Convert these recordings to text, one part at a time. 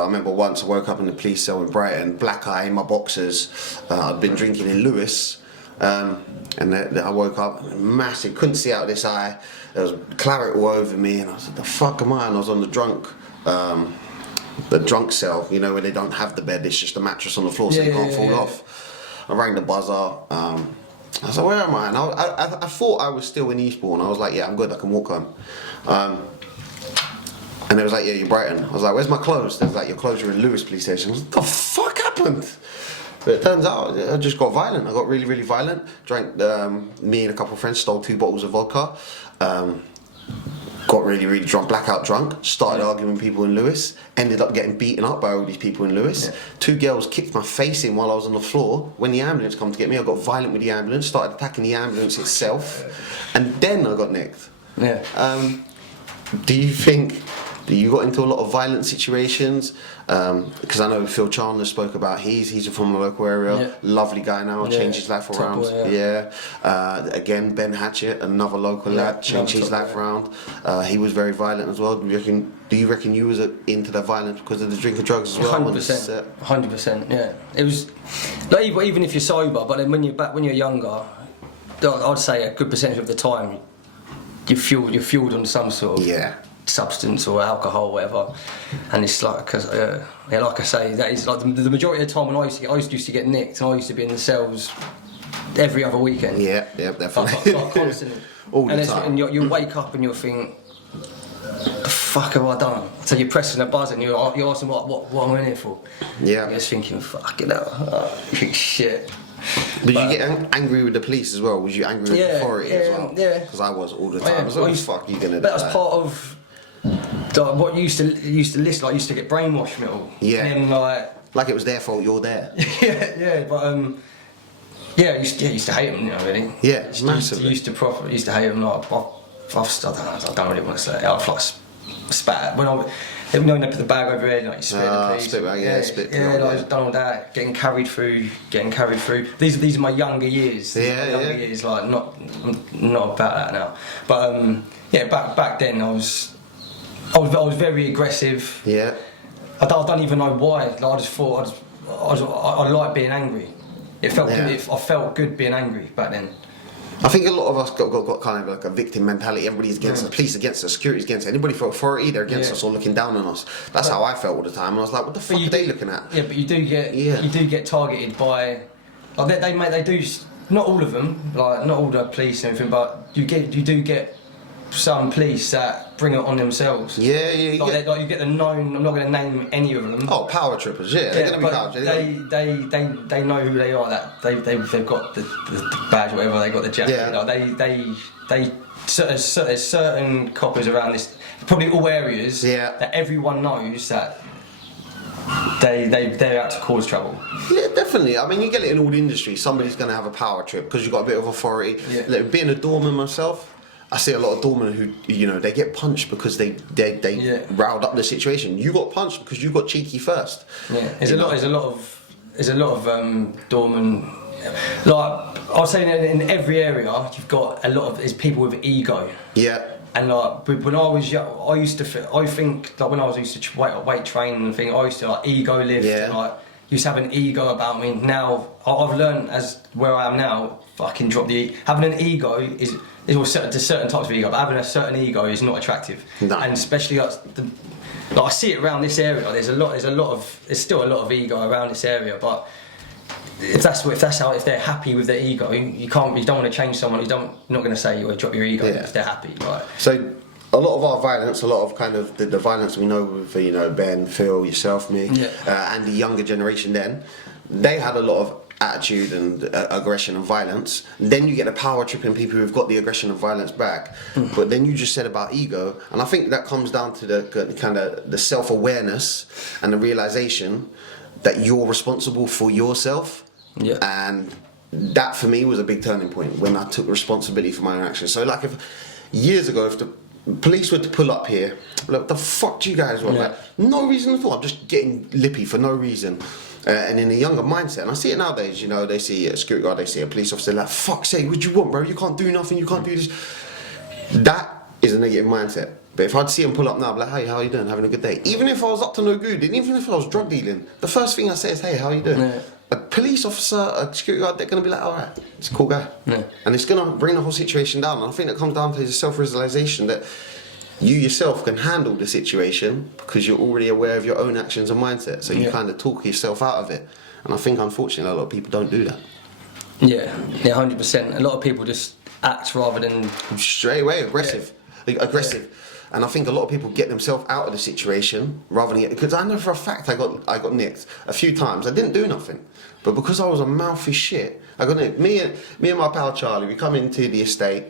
I remember once I woke up in the police cell in Brighton, black eye in my boxers. I'd been drinking in Lewis, and I woke up massive, couldn't see out this eye. There was claret all over me, and I said, "The fuck am I?" And I was on the drunk cell, you know, where they don't have the bed, it's just a mattress on the floor, so you can't fall off. I rang the buzzer. I was like, "Where am I?" And I thought I was still in Eastbourne. I was like, "Yeah, I'm good, I can walk home." And they was like, "Yeah, you're Brighton." I was like, "Where's my clothes?" They was like, "Your clothes are in Lewis police station." I was like, "What the fuck happened?" But it turns out I just got violent. I got really, really violent. Drank, me and a couple of friends stole 2 bottles of vodka. Got really, really drunk, blackout drunk. Started arguing with people in Lewis. Ended up getting beaten up by all these people in Lewis. Yeah. 2 girls kicked my face in while I was on the floor. When the ambulance come to get me, I got violent with the ambulance. Started attacking the ambulance itself, and then I got nicked. Yeah. Do you think that you got into a lot of violent situations? Because I know Phil Chandler spoke about he's from the local area, lovely guy now, changed his life around. Again, Ben Hatchett, another local lad, changed his life around. He was very violent as well. Do you reckon you was into the violence because of the drink of drugs as well? 100%, yeah. It was like, even if you're sober, but then when you're younger, I'd say a good percentage of the time you're fueled on some sort of substance or alcohol or whatever, and it's like, like I say, that is like the majority of the time when I used to get nicked, and I used to be in the cells every other weekend. Yeah, definitely. Like constantly. All the time. And you wake up and you'll think, the fuck have I done? So you're pressing a buzzer and you're asking what am I in here for? Yeah. You're just thinking, fucking hell, shit. Did you get angry with the police as well? Was you angry with the authority as well? Yeah. Because I was all the time. I was like, what the fuck are you gonna do? That was part of what you used to listen. Like, I used to get brainwashed metal. Yeah. And then, like it was their fault. You're there. but I used to hate them. You know, really. Yeah, massively. Used to hate them. Like, I don't really want to say it. I've like spat when they put the bag over here, like you spit the police. Spit bag, spit. I've done all that, getting carried through. These are my younger years. Years, like I'm not about that now. But back then I was very aggressive. Yeah. I don't even know why. Like, I just thought I liked being angry. It felt good. I felt good being angry back then. I think a lot of us got kind of like a victim mentality. Everybody's against the police, against the security's against anybody for authority. They're against us or looking down on us. That's how I felt all the time. And I was like, what the fuck are they looking at? Yeah, but you do get targeted by, like they do. Not all of them, like not all the police and everything, but you do get some police that bring it on themselves. Yeah. Like you get the known. I'm not going to name any of them. Oh, power trippers. Yeah, they're going to be power trippers. They know who they are. That they've got the badge, or whatever. They got the jacket. Yeah. Like there's certain coppers around this, probably all areas. Yeah. That everyone knows that they're out to cause trouble. Yeah, definitely. I mean, you get it in all the industries. Somebody's going to have a power trip because you've got a bit of authority. Yeah. Like, being a doorman myself, I see a lot of doormen who, you know, they get punched because they riled up the situation. You got punched because you got cheeky first. Yeah, there's a lot of doormen. Like I was saying, in every area, you've got a lot of there's people with ego. Yeah. And like when I was young, I think like when I was used to weight training and thing, I used to like ego lift. Yeah. And, like used to have an ego about me. Now I've learned as where I am now, fucking drop the having an ego is. There's certain types of ego, but having a certain ego is not attractive. No. And especially like I see it around this area. There's still a lot of ego around this area. But if they're happy with their ego, you don't want to change someone. You're not going to say you drop your ego if they're happy. Right? So a lot of our violence, a lot of kind of the violence we know with Ben, Phil, yourself, me, and the younger generation. Then they had a lot of attitude and aggression and violence. Then you get the power tripping people who've got the aggression and violence back. But then you just said about ego, and I think that comes down to the kind of the self-awareness and the realization that you're responsible for yourself. Yeah. And that for me was a big turning point when I took responsibility for my own actions. So like if years ago, if the police were to pull up here, like, the fuck do you guys want? Like, no reason at all. I'm just getting lippy for no reason. And in a younger mindset, and I see it nowadays, you know, they see a security guard, they see a police officer, like, fuck's sake, what do you want, bro? You can't do nothing, you can't do this. That is a negative mindset. But if I'd see them pull up now, I'd be like, hey, how you doing? Having a good day? Even if I was up to no good, and even if I was drug dealing, the first thing I say is, hey, how you doing? Yeah. A police officer, a security guard, they're going to be like, all right, it's a cool guy. Yeah. And it's going to bring the whole situation down. And I think that comes down to the self-realization that you yourself can handle the situation because you're already aware of your own actions and mindset. So you kind of talk yourself out of it. And I think, unfortunately, a lot of people don't do that. Yeah, 100%. A lot of people just act rather than... Straight away, aggressive. And I think a lot of people get themselves out of the situation rather than because I know for a fact I got nicked a few times. I didn't do nothing, but because I was a mouthy shit, I got nicked. Me and my pal Charlie, we come into the estate.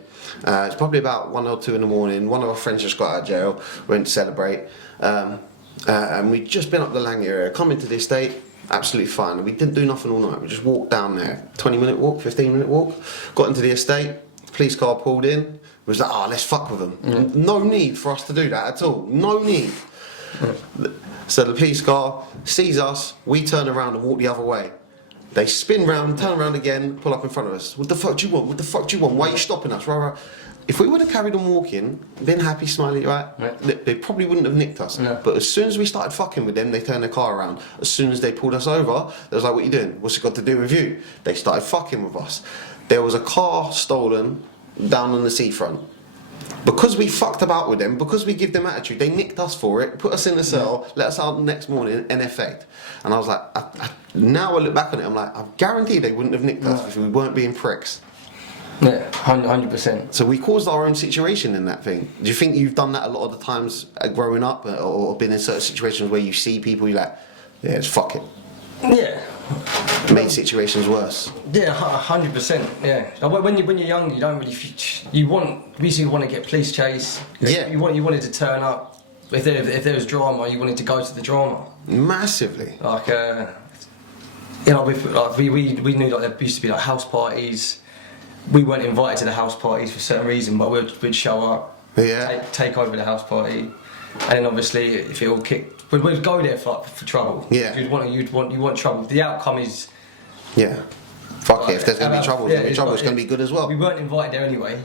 It's probably about 1 or 2 in the morning. One of our friends just got out of jail. Went to celebrate, and we'd just been up the Lang area. Come into the estate, absolutely fine. We didn't do nothing all night. We just walked down there, 20-minute walk, 15-minute walk. Got into the estate. Police car pulled in. Was like, oh, let's fuck with them. No need for us to do that at all. No need. So the police car sees us, we turn around and walk the other way. They spin round, turn around again, pull up in front of us. What the fuck do you want? What the fuck do you want? Why are you stopping us? Right. If we would have carried on walking, been happy, smiley, right? They probably wouldn't have nicked us. No. But as soon as we started fucking with them, they turned their car around. As soon as they pulled us over, they was like, what are you doing? What's it got to do with you? They started fucking with us. There was a car stolen down on the seafront. Because we fucked about with them, because we give them attitude, they nicked us for it, put us in the cell, let us out the next morning, in effect. And I was like, now I look back on it, I'm like, I guarantee they wouldn't have nicked us if we weren't being pricks. Yeah, 100%. So we caused our own situation in that thing. Do you think you've done that a lot of the times growing up, or been in certain situations where you see people, you're like, yeah, just fuck it? Yeah. Made situations worse. Yeah, 100%. Yeah. When you're young, you don't really. We usually want to get police chase. Yeah. You wanted to turn up. If there was drama, you wanted to go to the drama. Massively. Like we knew like there used to be like house parties. We weren't invited to the house parties for a certain reason, but we'd show up. Yeah. Take over the house party, and then obviously if it all kicked. We'd go there for trouble. Yeah. You want trouble. The outcome is. Yeah. Fuck it. If there's gonna be trouble, it's gonna be good as well. We weren't invited there anyway.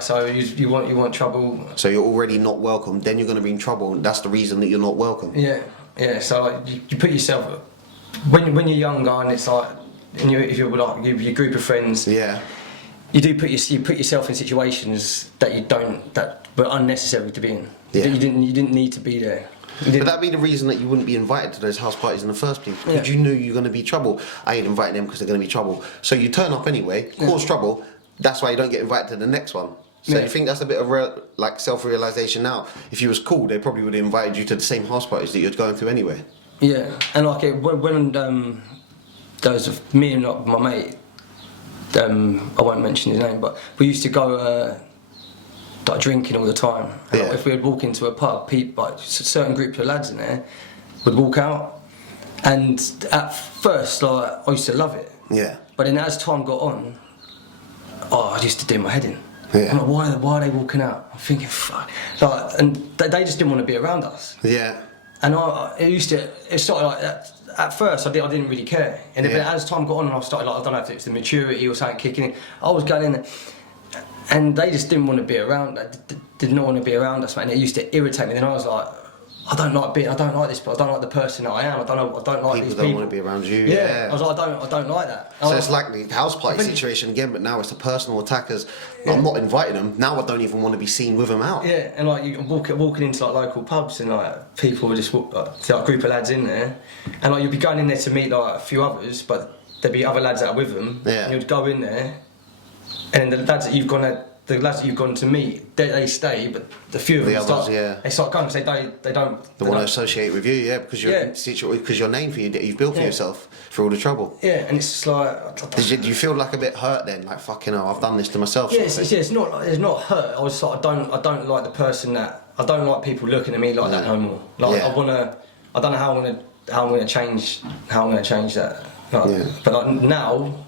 So you want trouble. So you're already not welcome. Then you're gonna be in trouble, and that's the reason that you're not welcome. Yeah. Yeah. So like you put yourself when you're younger, and it's like, and if you're like your group of friends. Yeah. You put yourself in situations that were unnecessary to be in. Yeah. You didn't need to be there. But that'd be the reason that you wouldn't be invited to those house parties in the first place, because you knew you were going to be trouble. I ain't inviting them because they're going to be trouble. So you turn up anyway, cause trouble. That's why you don't get invited to the next one. So you think that's a bit of self-realization now? If you was cool, they probably would have invited you to the same house parties that you're going to anyway. Yeah, and like when there was me and my mate. I won't mention his name, but we used to go like drinking all the time. And like, if we would walk into a pub, like certain groups of lads in there would walk out, and at first, like I used to love it. Yeah. But then as time got on, I used to do my head in. Yeah. I'm like, why are they walking out? I'm thinking, fuck. Like, and they just didn't want to be around us. Yeah. And it started like that. At first, I didn't really care, and then as time got on, and I started like, I don't know if it's the maturity or something kicking in. I was going in there, and they just didn't want to be around. Did not want to be around us, man. It used to irritate me. Then I was like, I don't like this, but I don't like the person that I am. I don't like people these people. Don't want to be around you. Yeah. I was like, I don't like that. So it's like the house party situation again, but now it's the personal attackers. I'm not inviting them now. I don't even want to be seen with them out. Yeah, and like you walking into like local pubs, and like people would just walk, like a group of lads in there, and like you'd be going in there to meet like a few others, but there'd be other lads that are with them. Yeah. And you'd go in there, and the lads that you've gone to meet, they stay, but the few of them they start going because they don't. They want to associate with you, because your name for you've built for yourself through all the trouble. Yeah, and it's just like. Did you feel like a bit hurt then? Like fucking hell, I've done this to myself. Yeah, it's not hurt. I was like, I don't like the person that. I don't like people looking at me like that no more. Like I don't know how I'm gonna change that. Like, but like now.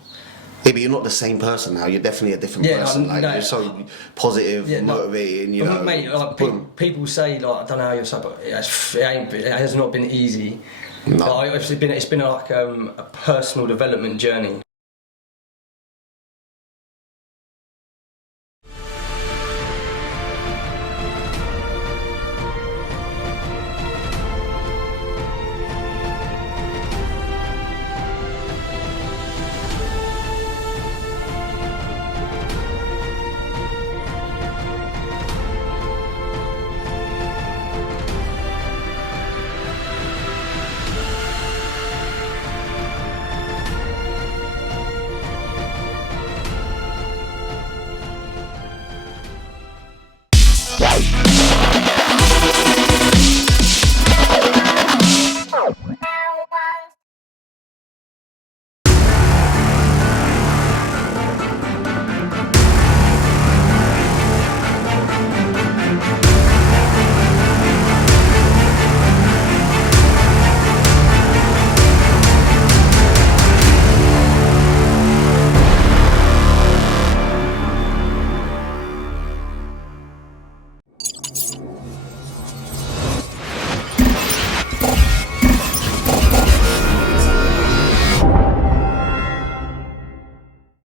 Yeah, but you're not the same person now. You're definitely a different person. You're so positive, motivating. You know, mate, like, people say like I don't know how you're so, but it has not been easy. No. Like, it's been like a personal development journey.